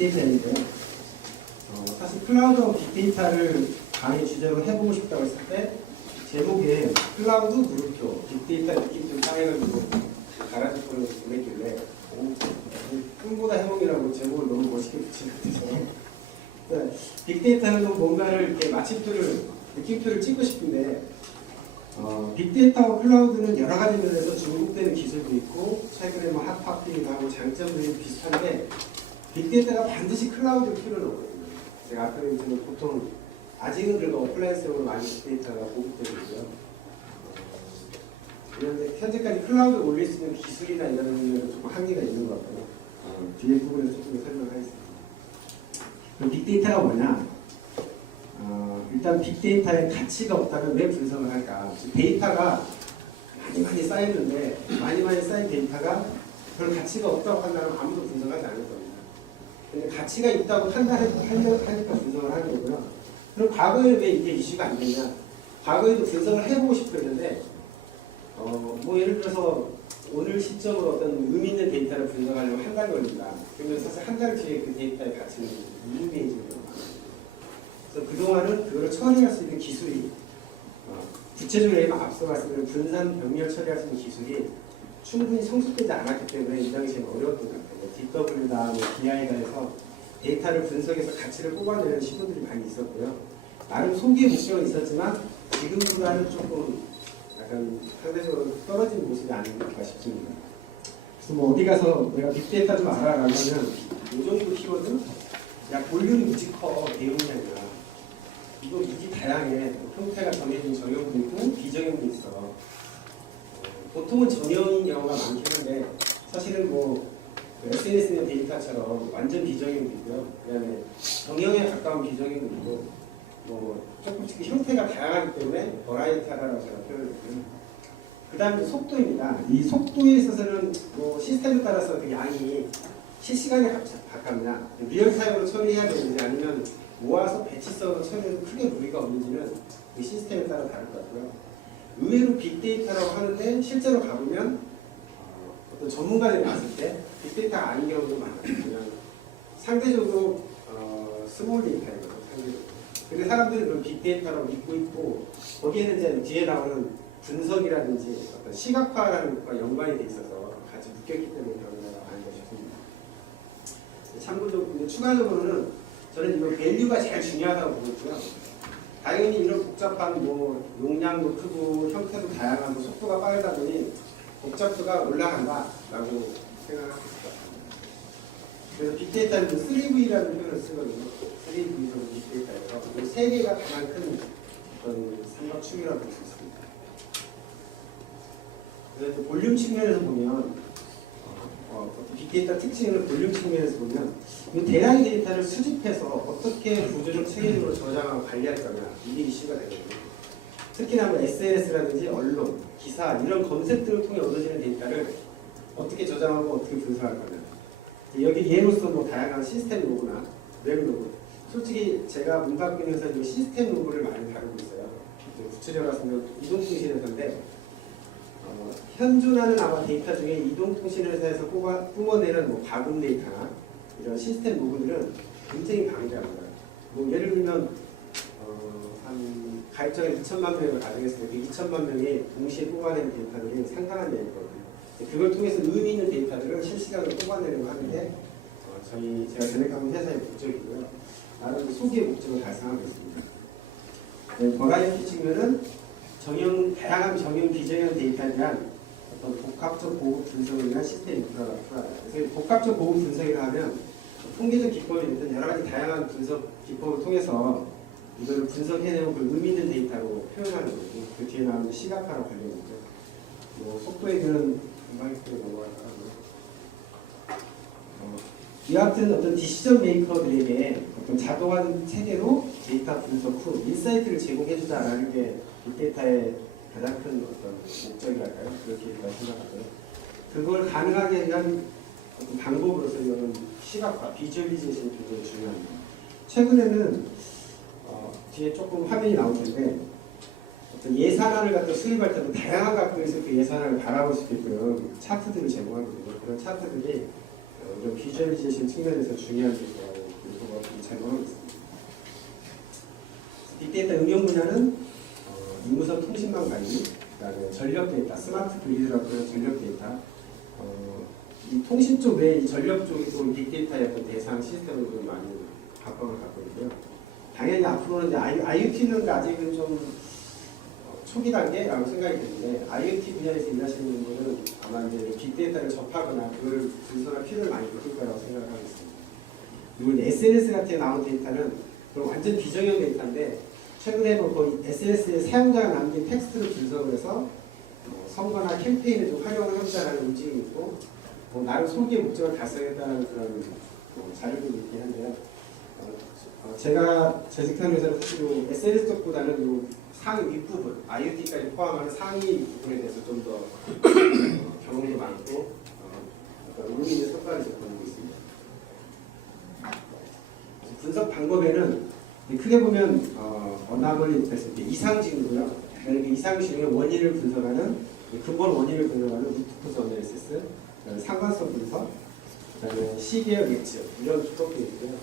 빅데이터인데 사실 클라우드와 빅데이터를 강의 주제로 해보고 싶다고 했을 때 제목에 클라우드 물음표 빅데이터 느낌 좀 쌓여가지고 가라지표를 보냈길래 꿈보다 해몽이라고 제목을 너무 멋있게 붙인 것 같아서 빅데이터는 뭔가를 이렇게 마침표를 느낌표를 찍고 싶은데 빅데이터와 클라우드는 여러 가지 면에서 중복되는 기술도 있고 최근에 뭐 핫토픽이기도 하고 장점들이 비슷한데 빅데이터가 반드시 클라우드를 필요는 없거든요. 제가 아까 얘기했지만 보통 아직은 그래도 오프라인성으로 많이 빅데이터가 보급되고 있고요. 그런데 현재까지 클라우드에 올릴 수 있는 기술이나 이런 면에서 조금 한계가 있는 것 같고요. 뒤에 부분에서 조금 더 설명하겠습니다. 그럼 빅데이터가 뭐냐? 일단 빅데이터에 가치가 없다면 왜 분석을 할까? 데이터가 많이 쌓였는데 많이 쌓인 데이터가 별 가치가 없다고 한다면 아무도 분석하지 않을 겁니다. 근데 가치가 있다고 하니까 분석을 하는 거고요. 그럼 과거에는 왜 이게 이슈가 안 되냐? 과거에도 분석을 해보고 싶었는데 뭐 예를 들어서 오늘 시점으로 어떤 의미 있는 데이터를 분석하려면 한 달 걸린다. 그러면 사실 한 달 뒤에 그 데이터의 가치는 무의미해지는 거예요. 그래서 그동안은 그거를 처리할 수 있는 기술이 구체적으로 앞서 말씀드린 분산 병렬 처리할 수 있는 기술이 충분히 성숙되지 않았기 때문에 이 당시에는 어려웠던 것 같아요. DW나 BI가 해서 데이터를 분석해서 가치를 뽑아내는 시도들이 많이 있었고요. 나름 소기의 목적은 있었지만 지금보다는 조금 약간 상대적으로 떨어진 모습이 아닌가 싶습니다. 그래서 뭐 어디 가서 내가 빅데이터 좀 알아라고 하면 이 정도 키워드? 야 볼륨이 무지 커 내용이 아니라 이거 무지 다양해. 형태가 정해진 정형도 있고 비정형도 있어. 보통은 정형인 경우가 많긴 한데 사실은 뭐 SNS 있는 데이터처럼 완전 비정형도 있고요. 그 다음에 정형에 가까운 비정형도 있고 뭐 조금씩 형태가 다양하기 때문에 버라이어티하다라고 제가 표현했고요. 그 다음에 속도입니다. 이 속도에 있어서는 뭐 시스템에 따라서 그 양이 실시간에 가깝냐 리얼타임으로 처리해야 되는지 아니면 모아서 배치성으로 처리해도 크게 무리가 없는지는 그 시스템에 따라 다를 것 같고요. 의외로 빅데이터라고 하는데 실제로 가보면 어떤 전문가들이 봤을 때 빅데이터가 아닌 경우도 많아요. 그냥 상대적으로 스몰 데이터이거든요. 상대적으로. 근데 사람들은 그걸 빅데이터라고 믿고 있고 거기에는 이제 뒤에 나오는 분석이라든지 어떤 시각화라는 것과 연관이 돼 있어서 같이 묶였기 때문에 그런 거가 아닌가 싶습니다. 참고적으로 추가적으로는 저는 이거 밸류가 제일 중요하다고 보고 있고요. 당연히 이런 복잡한 뭐 용량도 크고 형태도 다양하고 속도가 빠르다 보니 복잡도가 올라간다라고 생각하고 있습니다. 그래서 빅데이터는 3V라는 표현을 쓰거든요. 3V로 빅데이터에서 이 세 개가 가장 큰 어떤 삼각축이라고 볼 수 있습니다. 그래서 볼륨 측면에서 보면 빅데이터 특징을 볼륨 측면에서 보면 이 대량의 데이터를 수집해서 어떻게 구조적 체계적으로 저장하고 관리할 거냐 이게 이슈가 되거든요. 특히나 뭐 SNS라든지 언론, 기사 이런 검색들을 통해 얻어지는 데이터를 어떻게 저장하고 어떻게 분석할 거냐. 여기 예로서 뭐 다양한 시스템 로그나 웹 로그. 솔직히 제가 문학교 있는 회사에서 시스템 로그를 많이 다루고 있어요. 구체적으로 말씀드리면 이동통신회사인데 현존하는 아마 데이터 중에 이동통신회사에서 뿜어내는 뭐 가공 데이터나 이런 시스템 로그들은 굉장히 방대합니다. 뭐 예를 들면 한 가입자가 2천만 명을 가정했을 때 그 2천만 명이 동시에 뽑아내는 데이터들이 상당한 양이거든요. 그걸 통해서 의미 있는 데이터들을 실시간으로 뽑아내려고 하는데 제가 전액하는 회사의 목적이고요. 나름 소기의 목적을 달성하고 있습니다. 네, 버라이어티 측면은 다양한 정형, 비정형 데이터에 대한 어떤 복합적 보급 분석을 위한 시스템 인프라가 필요하다. 그래서 복합적 보급 분석이라 하면 통계적 기법이든 여러 가지 다양한 분석 기법을 통해서 이거를 분석해내고 그 의미 있는 데이터로 표현하는 거고 그 뒤에 나오는 시각화로 관련이죠. 뭐 속도에는 금방 넘어갈까요? 이와 같은 어떤 디시전 메이커들에게 어떤 자동화된 체계로 데이터 분석 후 인사이트를 제공해주자라는 게 빅데이터의 가장 큰 어떤 목적이랄까요? 그렇게 생각하고요. 그걸 가능하게 위한 어떤 방법으로서 이거는 시각화, 비주얼리제이션이 굉장히 중요합니다. 최근에는 뒤에 조금 화면이 나올 텐데 어떤 예산안을 갖다 수립할 때도 다양한 각도에서 그 예산안을 바라볼 수 있게끔 차트들을 제공하거든요. 그런 차트들이 이런 비주얼리제이션 측면에서 중요한 데이터라고 방법으로 제공하고 있습니다. 빅데이터 응용 분야는 유무선 통신망 관리, 그다음에 전력 데이터, 스마트 그리드라고 하는 전력 데이터, 이 통신 쪽 외에 이 전력 쪽이 빅데이터의 어떤 대상 시스템으로 좀 많이 각광을 받고 있고요. 당연히 앞으로는 이제 IoT는 아직은 좀 초기 단계라고 생각이 드는데 IoT 분야에서 일하시는 분들은 아마 이제 빅데이터를 접하거나 그걸 분석할 필요를 많이 느낄 거라고 생각을 하고 있습니다. 그리고 이제 SNS 같은 데 나온 데이터는 그럼 완전 비정형 데이터인데 최근에 뭐 거의 SNS에 사용자가 남긴 텍스트를 분석을 해서 선거나 캠페인에 좀 활용을 해보자라는 움직임이 있고 나름 소기의 목적을 달성했다는 그런 자료들이 있긴 한데요. 제가 재직하는 회사는 사실 SNS 쪽보다는 요 상위 윗부분, IoT까지 포함하는 상위 부분에 대해서 좀 더 경험도 많고 의미 있는 성과를 보이고 있습니다. 분석 방법에는 크게 보면 어나멀리 됐을 이상징후고요. 이상징후의 원인을 분석하는 근본 원인을 분석하는 루트코즈 어널리시스, 상관성 분석, 그다음에 시계열 예측 이런 기법들이 있고요.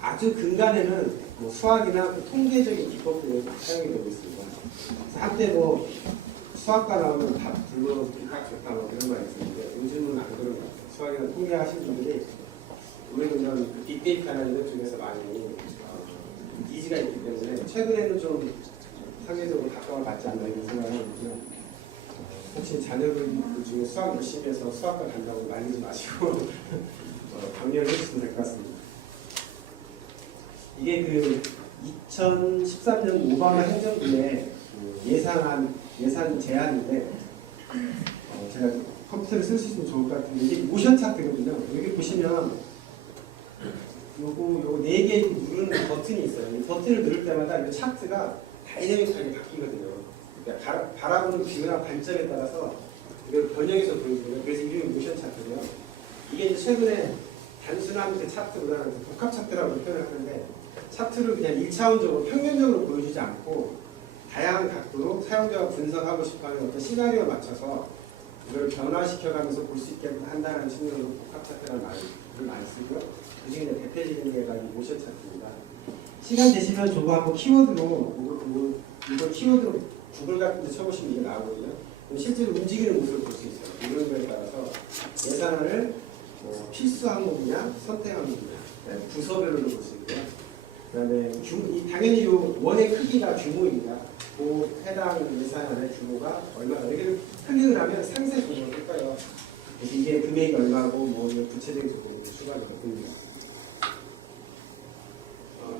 아주 근간에는 수학이나 통계적인 기법들이 사용이 되고 있습니다. 한때 수학과 나오면 다 불러 각 좋다 그런 말이 있었는데 요즘은 안 그런 것 같아요. 수학이나 통계 하시는 분들이 우리는 이런 빅데이터나 이런 쪽에서 많이 니즈가 있기 때문에 최근에는 좀 상대적으로 각광을 받지 않나 이런 생각을 하거든요. 혹시 자녀들 중에 수학 열심히 해서 수학과 간다고 말리지 마시고 강연을 해주시면 될 것 같습니다. 이게 그 2013년 오바마 행정부의 예산 제안인데 제가 컴퓨터를 쓸 수 있으면 좋을 것 같은데 이게 모션 차트거든요. 여기 보시면 요거 4개 누르는 버튼이 있어요. 이 버튼을 누를 때마다 이 차트가 다이내믹하게 바뀌거든요. 그러니까 바라보는 뷰나 관점에 따라서 이걸 번역해서 보여주거든요. 그래서 이름이 모션 차트고요. 이게 이제 최근에 단순한 그 차트보다는 복합 차트라고 표현을 하는데 차트를 그냥 1차원적으로 평면적으로 보여주지 않고 다양한 각도로 사용자가 분석하고 싶어하는 어떤 시나리오에 맞춰서 이걸 변화시켜가면서 볼 수 있게 한다는 측면으로 복합 차트라는 말을 많이 쓰고요. 그 중에 대표적인 게가 이 모션 차트입니다. 시간 되시면 저거 한번 키워드로 이거 키워드로 구글 같은 데 쳐보시면 이게 나오거든요. 그럼 실제로 움직이는 모습을 볼 수 있어요. 이런 거에 따라서 예산안을 필수 항목이냐 선택 항목이냐 부서별로도 볼 수 있고요. 그다음에 당연히 요 원의 크기가 규모입니다. 그 해당 예산안의 규모가 얼마나 여기를 클릭을 하면 상세 조건을 뜰까요? 그래서 이게 금액이 얼마고 구체적인 조건을 추가로 바꿉니다.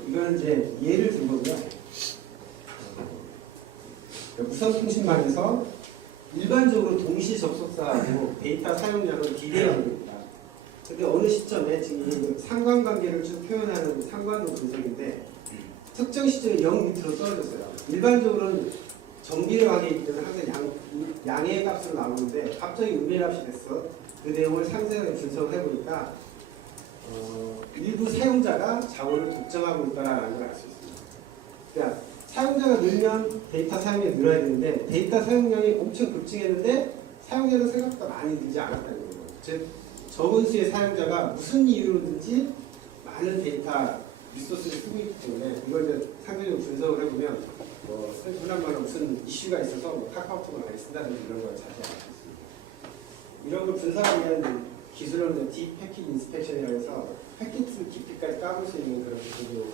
이거는 이제 예를 든 거고요. 무선통신망에서 일반적으로 동시 접속사하고 데이터 사용량을 비례하는 겁니다. 근데 어느 시점에 지금 상관관계를 쭉 표현하는 상관도 분석인데 특정 시점에 0 밑으로 떨어졌어요. 일반적으로는 정비례 관계이기 때문에 항상 양의 값으로 나오는데 갑자기 음의 값이 됐어. 그 내용을 상세하게 분석을 해보니까 일부 사용자가 자원을 독점하고 있다는 걸 알 수 있습니다. 그러니까 사용자가 늘면 데이터 사용량이 늘어야 되는데 데이터 사용량이 엄청 급증했는데 사용자는 생각보다 많이 늘지 않았다는 거예요. 즉 적은 수의 사용자가 무슨 이유로든지 많은 데이터 리소스를 쓰고 있기 때문에 이걸 이제 상대적으로 분석을 해보면 흔한 말로 무슨 이슈가 있어서 카카오톡을 많이 쓴다든지 이런 걸 자세히 알 수 있습니다. 이런 걸 분석하기 위한 기술은 딥 패킷 인스펙션이라고 해서 패킷 깊이까지 까볼 수 있는 그런 기술도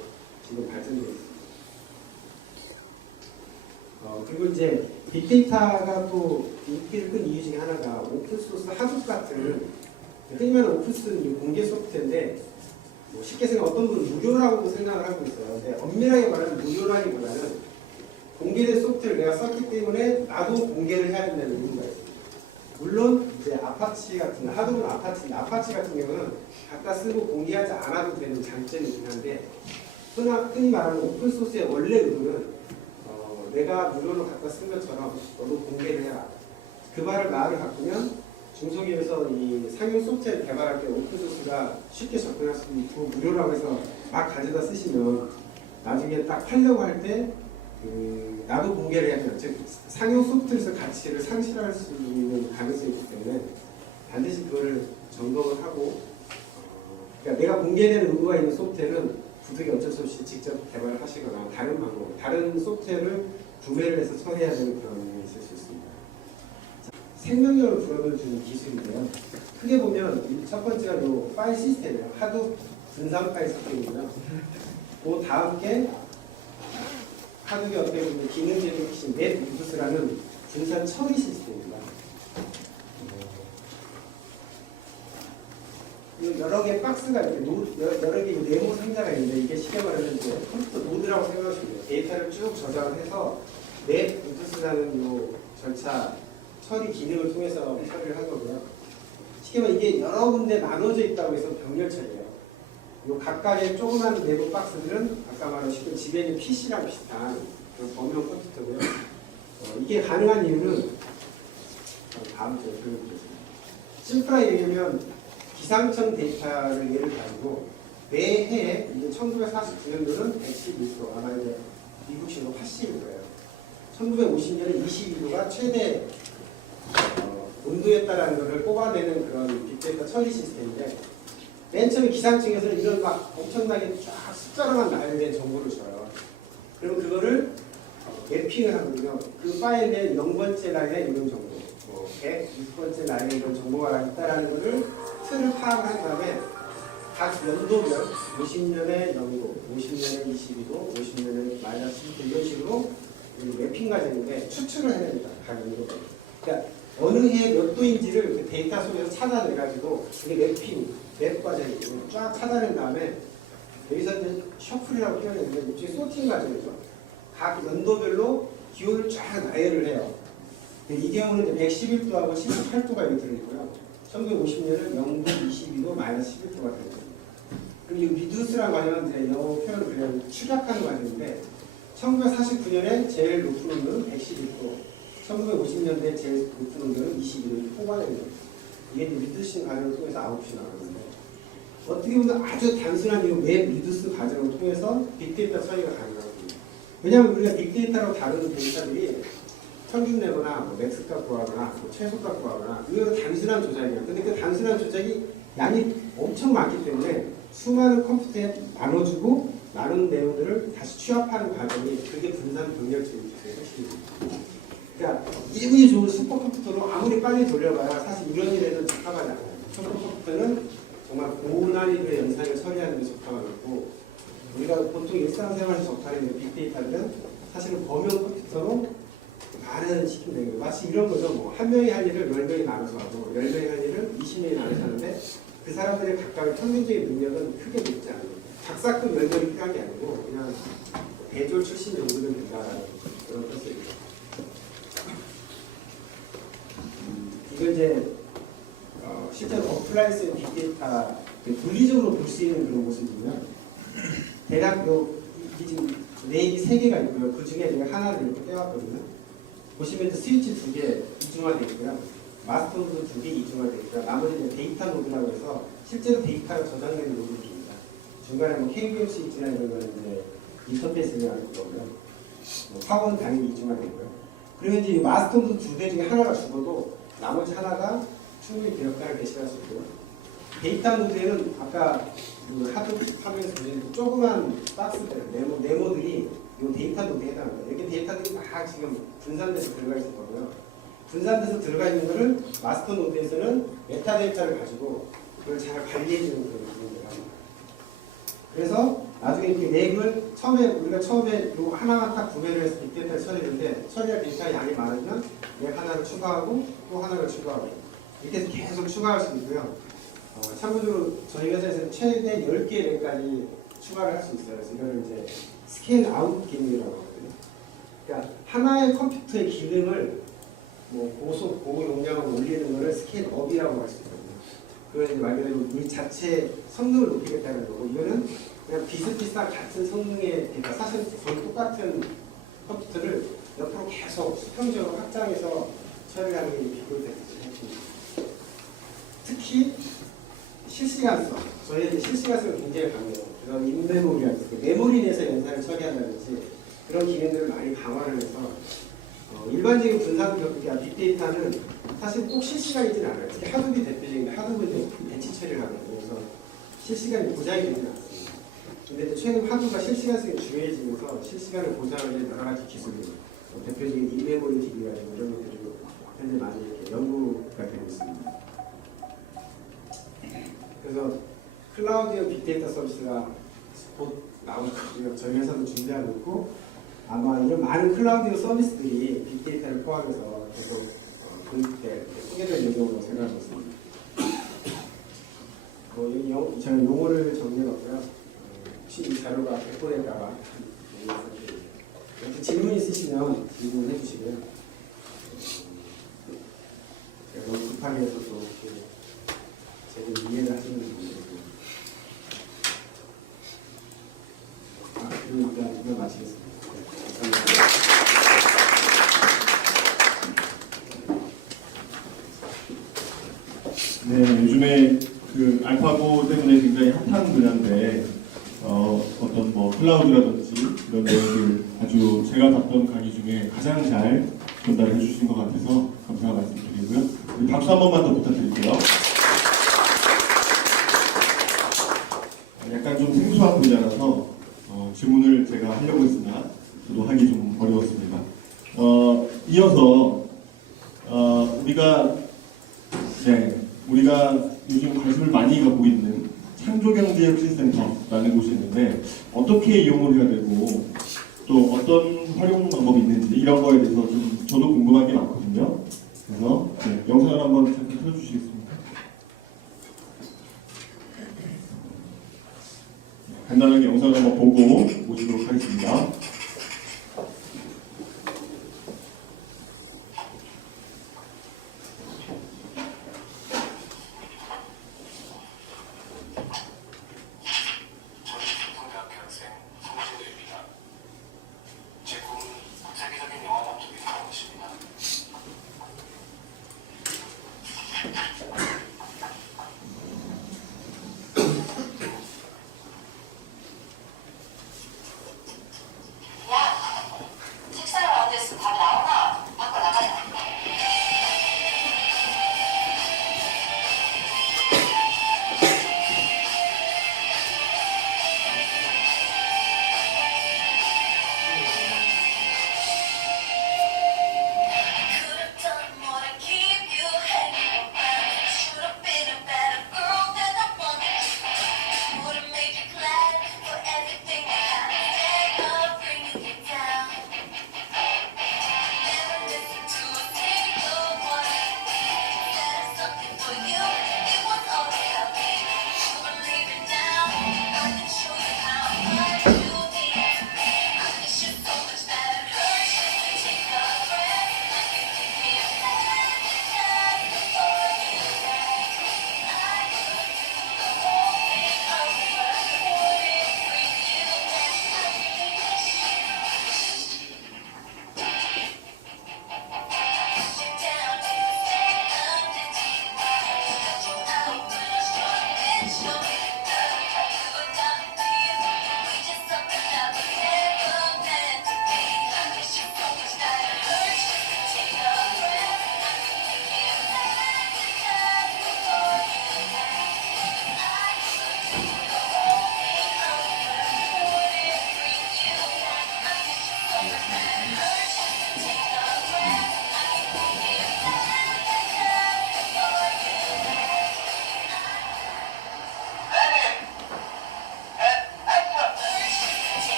지금 발전되어 있습니다. 그리고 이제 빅데이터가 또 인기를 끈 이유 중에 하나가 오픈소스 하둡 같은 흔히 말하는 오픈소스는 공개 소프트인데 쉽게 생각 어떤 분은 무료라고 생각을 하고 있어요. 근데 엄밀하게 말하면 무료라기보다는 공개된 소프트를 내가 썼기 때문에 나도 공개를 해야 된다는 의미가 있습니다. 물론 이제 아파치 같은 하드는 아파치 같은 경우는 갖다 쓰고 공개하지 않아도 되는 장점이 있긴 한데 흔히 말하는 오픈소스의 원래 의도는 내가 무료로 갖다 쓴 것처럼 너도 공개를 해라. 그 말을 나를 바꾸면 중소기업에서 이 상용 소프트웨어 개발할 때 오픈소스가 쉽게 접근할 수 있고 무료라고 해서 막 가져다 쓰시면 나중에 딱 팔려고 할 때 나도 공개를 해야 돼요. 즉 상용 소프트웨어에서 가치를 상실할 수 있는 가능성이 있기 때문에 반드시 그거를 점검을 하고 그러니까 내가 공개되는 의무가 있는 소프트웨어는 부득이 어쩔 수 없이 직접 개발을 하시거나 다른 방법, 다른 소프트웨어를 구매를 해서 처리해야 되는 그런 일이 있을 수 있습니다. 자, 생명력을 불어넣어주는 기술인데요. 크게 보면 첫 번째가 이 파일 시스템이에요. 하도 분산 파일 시스템이고요. 그 다음 게 하드웨어 어떻게 보면 기능적인 핵심 웹리소스라는 분산 처리 시스템입니다. 여러 개의 박스가 이렇게 여러 개의 네모 상자가 있는데 이게 쉽게 말하면 이제 컴퓨터 노드라고 생각하시면 돼요. 데이터를 쭉 저장을 해서 웹리소스라는 이 절차 처리 기능을 통해서 처리를 한 거고요. 쉽게 말하면 이게 여러 군데 나눠져 있다고 해서 병렬 처리예요. 요 각각의 조그만 내부 박스들은 아까 말한 집에 있는 PC랑 비슷한 그런 범용 컴퓨터고요. 이게 가능한 이유는 다음 주에 설명드리겠습니다. 심플하게 얘기하면 기상청 데이터를 예를 가지고 매해 이제 1949년도는 111도 아마 이제 미국식으로 80도예요. 1950년에 22도가 최대 온도였다라는 것을 뽑아내는 그런 빅데이터 처리 시스템인데 맨 처음에 기상청에서는 이런 막 엄청나게 쫙 숫자로만 나열된 정보를 줘요. 그러면 그거를 매핑을 하거든요. 그 파일에 0번째 라인에 이런 정보, 106번째 라인에 이런 정보가 있다라는 것을 틀을 파악을 한 다음에 각 연도별 50년에 0도, 50년에 22도, 50년에 마이너스 10도 이런 식으로 매핑 과정인데 추출을 해야 됩니다. 각 연도별. 그러니까 어느 해에 몇 도인지를 그 데이터 속에서 찾아내가지고 이게 맵 과정이고 쫙 찾아낸 다음에 여기서 이제 셔플이라고 표현했는데 일종의 소팅 과정이죠. 각 연도별로 기호를 쫙 나열을 해요. 이 경우는 이제 111도하고 78도가 여기 들어있고요. 1950년은 0도, 22도, 마이너스 11도가 들어있습니다. 그리고 이 리두스라는 과정은 이제 영어 표현을 그냥 축약하는 과정인데 1949년에 제일 높은 온도는 111도, 1950년대 제일 높은 온도는 22도를 뽑아내는 거예요. 이게 리두싱 과정을 통해서 아웃이 나오는데 어떻게 보면 아주 단순한 이 웹 리두스 과정을 통해서 빅데이터 처리가 가능합니다. 왜냐하면 우리가 빅데이터로 다루는 데이터들이 평균 내거나 뭐 맥스값 구하거나 뭐 최소값 구하거나 의외로 단순한 조작이에요. 근데 그 단순한 조작이 양이 엄청 많기 때문에 수많은 컴퓨터에 나눠주고 나눈 내용들을 다시 취합하는 과정이 그게 분산 병렬 처리 기술의 핵심입니다. 그러니까 기분이 좋은 슈퍼컴퓨터로 아무리 빨리 돌려봐야 사실 이런 일에는 적합하지 않아요. 슈퍼컴퓨터는 정말 고난이도의 영상을 처리하는 데 적합하고 우리가 보통 일상생활에서 접하는 빅데이터는 사실은 범용 컴퓨터로 많은 시키면 되는 거예요. 마치 이런 거죠. 뭐 한 명이 할 일을 10명이 나눠서 하고 10명이 할 일을 20명이 나눠서 하는데 그 사람들의 각각의 평균적인 능력은 크게 높지 않아요. 박사급 10명이 필요한 게 아니고 그냥 대졸 출신 정도는 된다라는 그런 뜻입니다. 이거 이제 실제로 어플라이스의 빅데이터 분리적으로 볼 수 있는 그런 모습이고요. 대략 이 지금 레일이 3개가 있고요. 그 중에 제가 하나를 이렇게 떼왔거든요. 보시면 스위치 2개 이중화되어 있고요. 마스터 노드 2개 이중화되어 있고요. 나머지는 데이터 노드라고 해서 실제로 데이터가 저장되는 노드입니다. 중간에 뭐 KVM 스위치나 이런 거는 이제 인터페이스를 하는 거고요. 파워는 당연히 이중화되고요. 그리고 이제 이 마스터 노드 2개 중에 하나가 죽어도 나머지 하나가 충분히 역할을 대신할 수 있고요. 데이터 노드에는 아까 그 하드 화면에서 보시는 조그만 박스들, 네모들이 이 데이터 노드에 해당합니다. 이렇게 데이터들이 막 지금 분산돼서 들어가 있을 거고요. 분산돼서 들어가 있는 거를 마스터 노드에서는 메타데이터를 가지고 그걸 잘 관리해주는 그런 기능을 합니다. 그래서 나중에 이렇게 렉을 우리가 처음에 요 하나만 딱 구매를 해서 빅데이터를 처리했는데 처리할 데이터 양이 많으면 렉 하나를 추가하고 또 하나를 추가하고 이렇게 해서 계속 추가할 수 있고요. 참고적으로 저희 회사에서는 최대 10개의 렉까지 추가를 할 수 있어요. 그래서 이거를 이제 스케일 아웃 기능이라고 하거든요. 그러니까 하나의 컴퓨터의 기능을 뭐 고속, 고용량으로 올리는 거를 스케일 업이라고 할 수 있거든요. 그걸 말 그대로 우리 자체 성능을 높이겠다는 거고 이거는 그냥 비슷비슷한 같은 성능의 그러니까 사실 거의 똑같은 컴퓨터를 옆으로 계속 수평적으로 확장해서 처리하는 게 비교될 수 있습니다. 특히 실시간성, 저희의 실시간성은 굉장히 강해요. 그런 인메모리라든지 메모리 내에서 연산을 처리한다든지 그런 기능들을 많이 강화를 해서 일반적인 분산 기업이나 빅데이터는 사실 꼭 실시간이진 않아요. 특히 하드비 대표적인데 하드비는 배치 처리를 하거든요. 그래서 실시간이 보장이 되지 않습니다. 근데 또 최근 하드가 실시간성이 중요해지면서 실시간을 보장하는 여러 가지 기술이 대표적인 인메모리 DB가 이런 것들이 현재 많이 이렇게 연구가 되고 있습니다. 그래서 클라우드형 빅데이터 서비스가 곧 나올 거고요. 저희 회사도 준비하고 있고 아마 이런 많은 클라우드형 서비스들이 빅데이터를 포함해서 계속 도입될, 소개될 예정으로 생각하고 있습니다. 저는 용어를 정리해봤고요. 혹시 이 자료가 백보될까봐 질문 있으시면 질문해 주시고요. 제가 너무 급하게 해서 또 제대로 이해를 하시는 분들이고 그리고 일단 이걸 마치겠습니다. 감사합니다. 네, 요즘에 그 알파고 때문에 굉장히 핫한 분야인데 어떤 뭐 클라우드라든지 이런 내용들 아주 제가 봤던 강의 중에 가장 잘 전달해 주신 것 같아서 감사 말씀드리고요. 우리 박수 한 번만 더 부탁드릴게요. 약간 좀 생소한 분야라서 질문을 제가 하려고 했으나 저도 하기 좀 어려웠습니다. 이어서 우리가 요즘 관심을 많이 갖고 있는 창조경제혁신센터라는 곳이 있는데 어떻게 이용을 해야 되고 또 어떤 활용 방법이 있는지 이런 거에 대해서 좀 저도 궁금한 게 많거든요. 그래서 영상을 한번 잠깐 틀어주시겠습니까? 간단하게 영상을 한번 보고 모시도록 하겠습니다.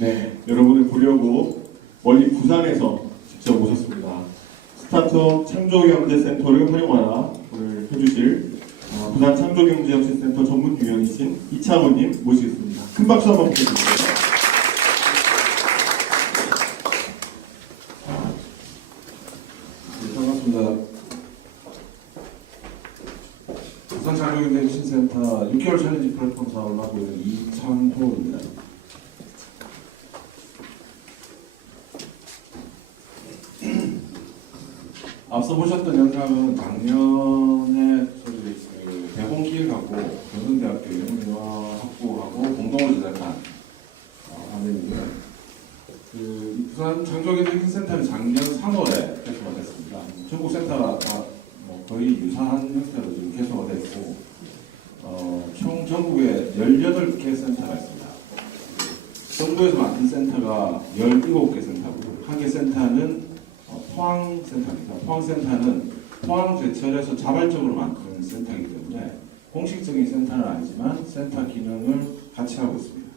네, 여러분을 보려고 멀리 부산에서 직접 오셨습니다. 스타트업 창조경제센터를 활용하라를 해주실 부산 창조경제혁신센터 전문 위원이신 이창호님 모시겠습니다. 큰 박수 한번 부탁드립니다. 네, 반갑습니다. 부산창조경제혁신센터 6개월 챌린지 플랫폼 사업을 맡고 있는 이창호입니다. 앞서 보셨던 영상은 작년에 저희 그 대본기획하고 경성대학교 영문학부하고 공동으로 제작한 화면인데요. 그 부산 창조경제혁신센터는 작년 3월에 개소가 됐습니다. 전국 센터가 다 거의 유사한 형태로 지금 개소가 됐고, 총 전국에 18개 센터가 있습니다. 정부에서 맡은 센터가 17개 센터고, 한 개 센터는 포항센터입니다. 포항센터는 포항제철에서 자발적으로 만든 센터이기 때문에 공식적인 센터는 아니지만 센터 기능을 같이 하고 있습니다.